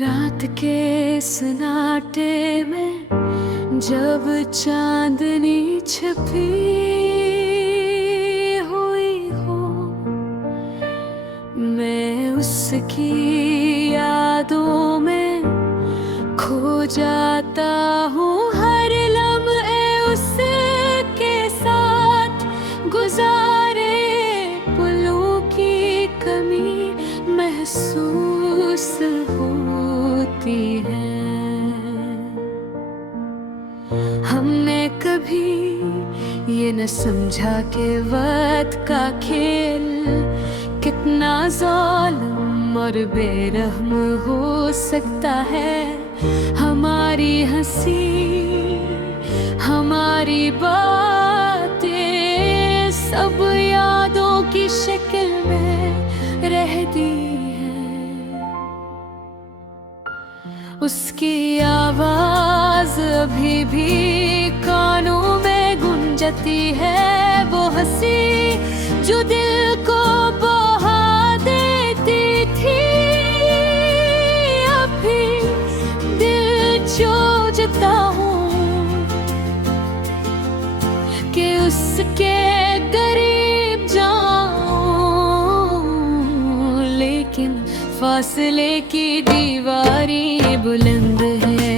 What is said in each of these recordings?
रात के सन्नाटे में जब चांदनी छिपी हुई हो, मैं उसकी यादों में खो जाता हूँ। हर लम्हे उसके साथ गुजारे पलों की कमी महसूस होती है। हमने कभी ये न समझा कि वक्त का खेल कितना ज़ालिम और बेरहम हो सकता है। हमारी हंसी, हमारी बातें सब यादों की शक्ल में रहती हैं। उसकी आवाज़ अभी भी कानों में गूंजती है। वो हंसी जो दिल को बहा देती थी, अभी दिल सोचता हूँ कि उसके करीब जाऊं, लेकिन फासले की दीवारें बुलंद है।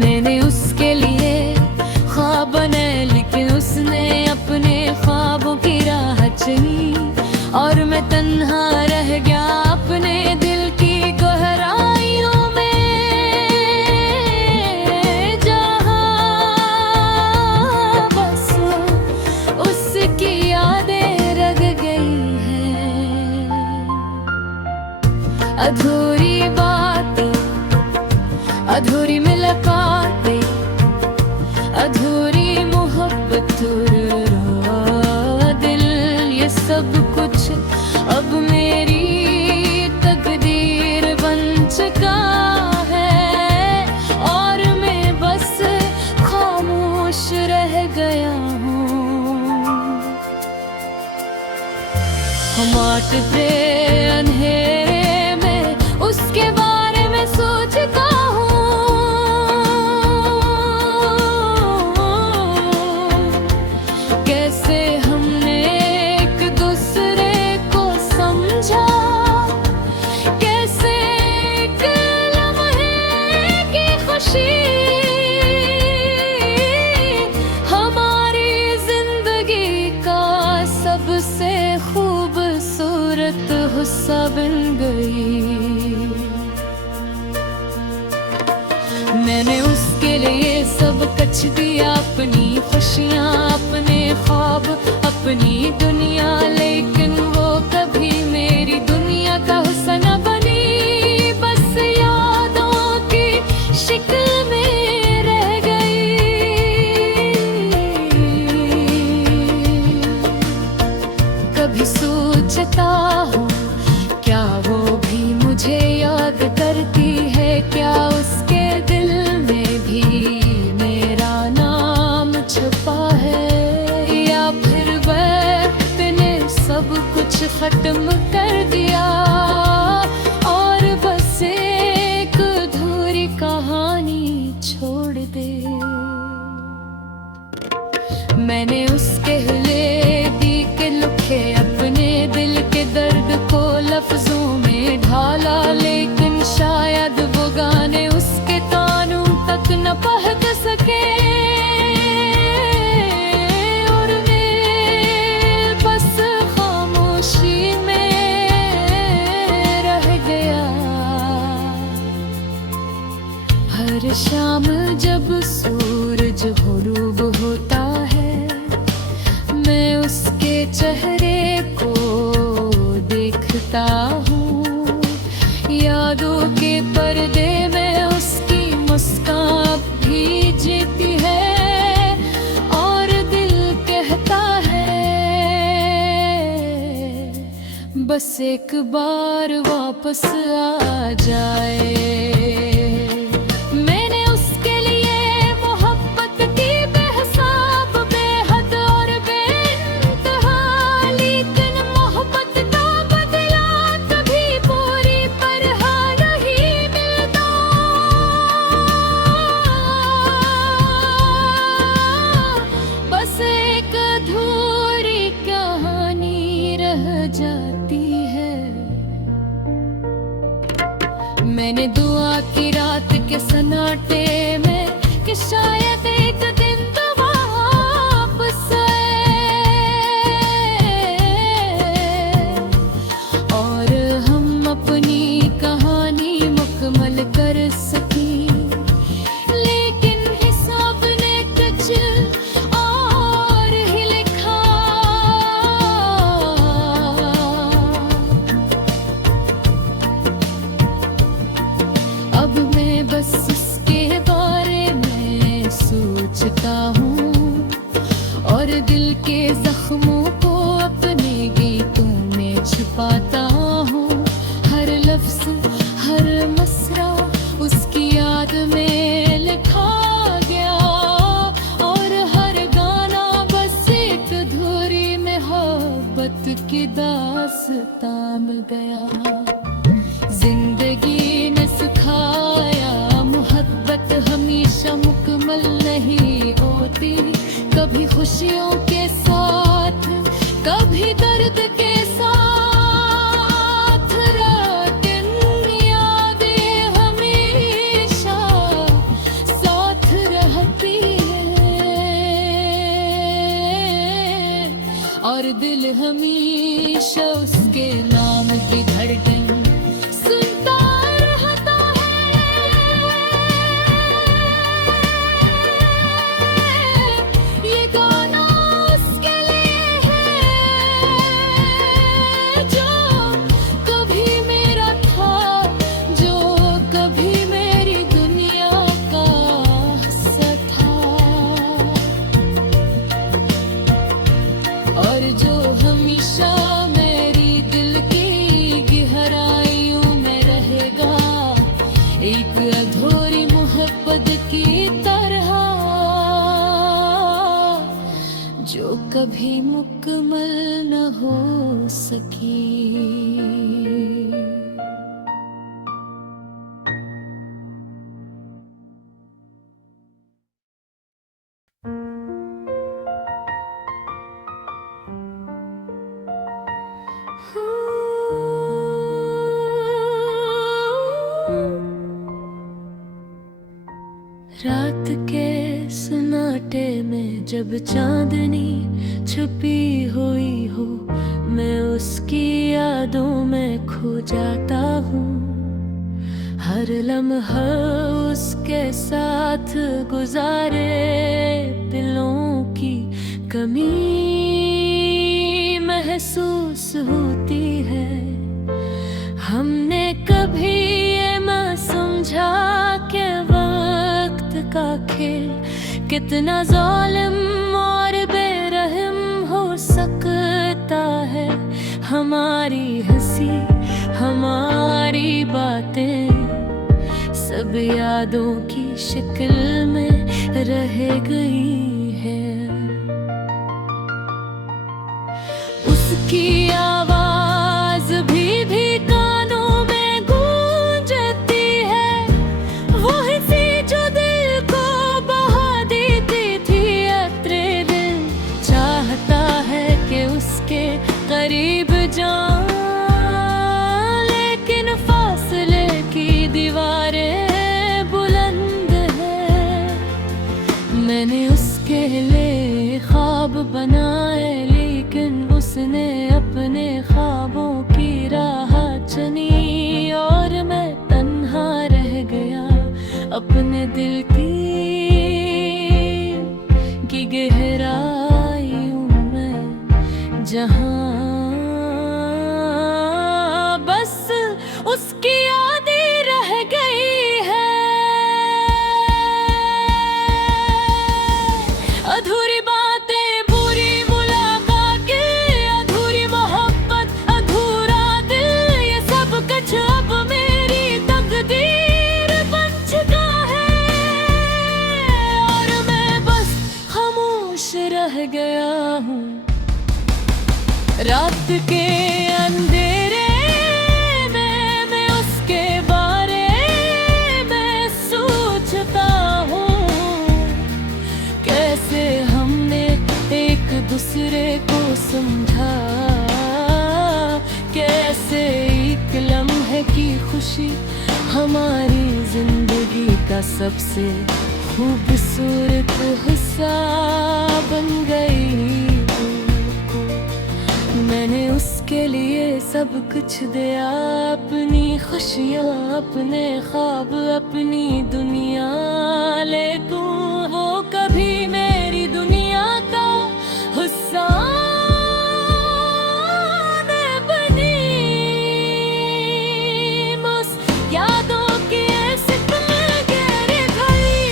मैंने उसके लिए ख्वाब बनाए, लेकिन उसने अपने ख्वाबों की राह चुनी और मैं तन्हा रह गया अपने दिल की गहराइयों में, जहाँ बस उसकी यादें रह गई हैं। अधूरी बातें, अधूरी मुलाकातें, अधूरी मोहब्बत, दिल, ये सब कुछ अब मेरी तकदीर बन चुका है और मैं बस खामोश रह गया हूँ। हम आटते अंधेरे में उसके बारे में सोचता हूँ। कैसे हमने एक दूसरे को समझा, कैसे एक लम्हे की खुशी हमारी जिंदगी का सबसे खूबसूरत हिस्सा बन गई। मैंने उसके लिए सब कुछ दिया, अपनी खुशियाँ, अपने ख्वाब, अपनी दुनिया, लेकिन वो कभी मेरी दुनिया का हिस्सा न बनी, बस यादों की शक्ल में रह गई। कभी सोचता हूँ क्या वो भी मुझे याद करती है, क्या उसके दिल में भी मेरा नाम छुपा है, या फिर वक्त ने सब कुछ खत्म कर दिया और बस एक अधूरी कहानी छोड़ दे। मैंने उसके लिए दी के लिखे अपने दिल के दर्द को लफ्जों में ढाला, लेकिन शायद वो गाने उसके तानों तक न पहुंच सके और मैं बस खामोशी में रह गया। हर शाम जब सूरज ग़ुरूब होता है, मैं उसके चेहरे को देखता हूँ। यादों के पर्दे में उसकी मुस्कान भी जीती है और दिल कहता है बस एक बार वापस आ जाए। मैंने सोचता हूँ, और दिल के जख्मों को अपने गीतों में छुपाता हूँ। हर लफ्ज हर मसरा उसकी याद में लिखा गया, और हर गाना बस एक अधूरी मोहब्बत की दास्तान बन गया। जिंदगी ने सिखाया मोहब्बत हमेशा मुकम्मल नहीं होती, कभी खुशियों के साथ कभी दर्द के साथ, लेकिन यादें हमेशा साथ रहती है, और दिल हमेशा उसके नाम की धड़कन सुनता रहता है। ये गाना उसके लिए है जो कभी मेरा था, जो कभी मेरी दुनिया का हिस्सा था, और जो हमेशा मेरी दिल की गहराइयों में रहेगा, एक अधूरी मोहब्बत की तरह जो कभी मुकम्मल न हो सकी। रात के सन्नाटे में जब चांदनी छुपी हुई हो, मैं उसकी यादों में खो जाता हूँ। हर लम्हा उसके साथ गुजारे दिलों की कमी महसूस होती है। हमने कभी ये न समझा कि वक्त का खेल कितना जालिम और बेरहम हो सकता है। हमारी हंसी हमारी बातें सब यादों की शक्ल में रह गई है। उसकी आवाज भी कानों में गूंजती है, वो हंसी जो दिल को बहा देती थी अत्रे दिल। चाहता है कि उसके करीब जाऊं, लेकिन फासले की दीवारें बुलंद है। मैंने उसके लिए ख्वाब बनाए, लेकिन उसने अपने ख्वाबों की राह चुनी, और मैं तन्हा रह गया अपने दिल की गहराइयों में, जहां बस उसकी यादें रह गई है। अधूरी बातें बुरी मुलाकातें, अधूरी मोहब्बत अधूरा दिल, ये सब कुछ अब मेरी तकदीर बन चुका है, और मैं बस खामोश रह गया हूँ। रात के अंधेरे में मैं उसके बारे में सोचता हूँ, कैसे हमने एक दूसरे को समझा, कैसे एक लम्हे की खुशी हमारी जिंदगी का सबसे खूबसूरत हिस्सा बन गई। मैंने उसके लिए सब कुछ दिया, अपनी खुशियाँ अपने ख्वाब अपनी दुनिया, लेकिन वो कभी मेरी दुनिया का हिस्सा न बनी। बस यादों की ऐसी गहरी घड़ी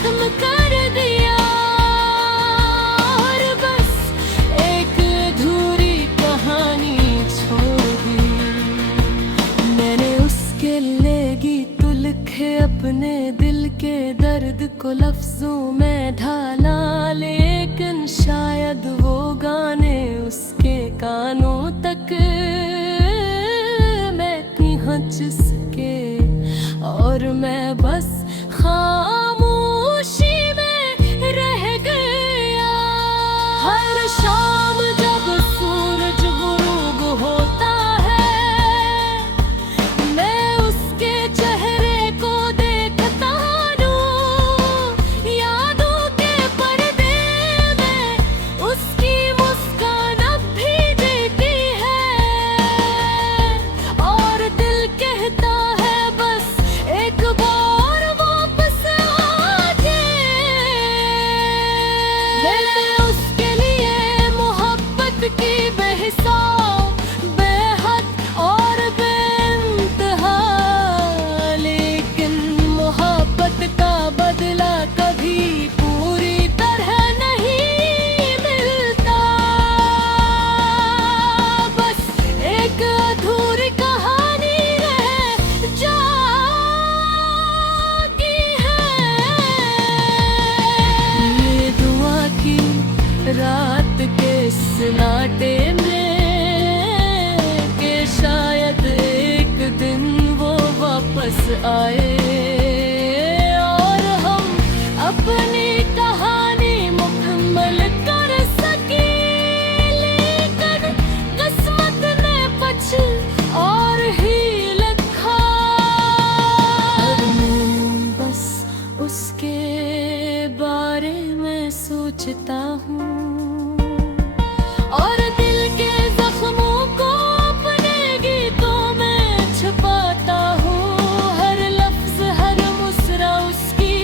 खत्म कर दिया, और बस एक अधूरी कहानी छोड़ दी। मैंने उसके लिए गीत लिखे, अपने दिल के दर्द को लफ्जों में ढाला, लेकिन शायद वो गाने उसके कानों तक मैं पहुंच सके, और मैं बस खामोशी में रह गया। हर शाम जब सूरज गुरूब होता है, मैं उसके चेहरे को देखता हूँ, यादों के पर्दे में उसकी मुस्कान अब भी देती है, और दिल कहता है बस एक बार वापस आके। मैंने उसके लिए मोहब्बत की बेहिसाब, बेहद और बेइंतहा, लेकिन मोहब्बत का बदला कभी पूरी तरह नहीं मिलता। बस एक अधूरी कहानी रह जाती है। ये दुआ की रात के सन्नाटे में कि शायद एक दिन वो वापस आए, और हम अपनी कहानी मुकम्मल कर सके। लेकिन किस्मत ने कुछ और ही लिखा, और मैं बस उसके बारे में सोचता हूँ, और दिल के जख्मों को अपने गीतों में छुपाता हूँ। हर लफ्ज हर मुस्कुरा उसकी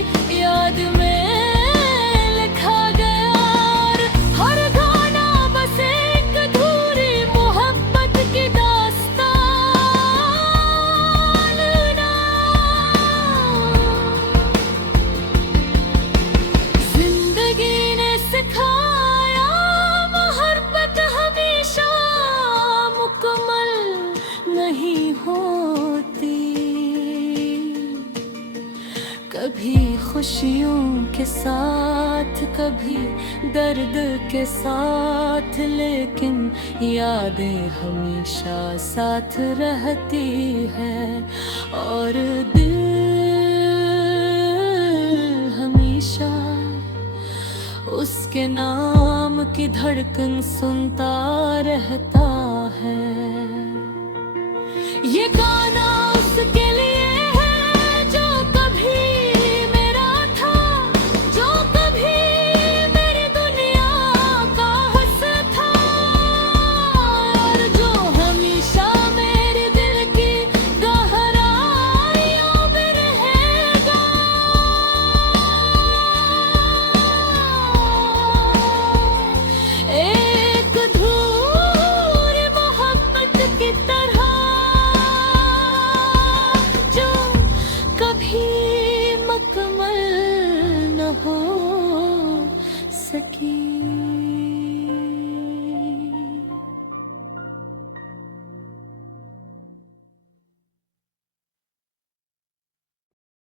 याद में लिखा गया, और हर गाना बस एक अधूरी मोहब्बत की दास्तान ना। जिंदगी ने सिखाया मोहब्बत हमेशा मुकम्मल नहीं होती, कभी खुशियों के साथ कभी दर्द के साथ, लेकिन यादें हमेशा साथ रहती है, और दिल हमेशा उसके नाम की धड़कन सुनता रहता है। ये गाना उसके लिए है जो कभी मेरा था, जो कभी मेरी दुनिया का हंस था, और जो हमेशा मेरे दिल की गहराइयों में रहेगा। एक अधूरी मोहब्बत की तरह जो कभी मुकम्मल न हो सकी।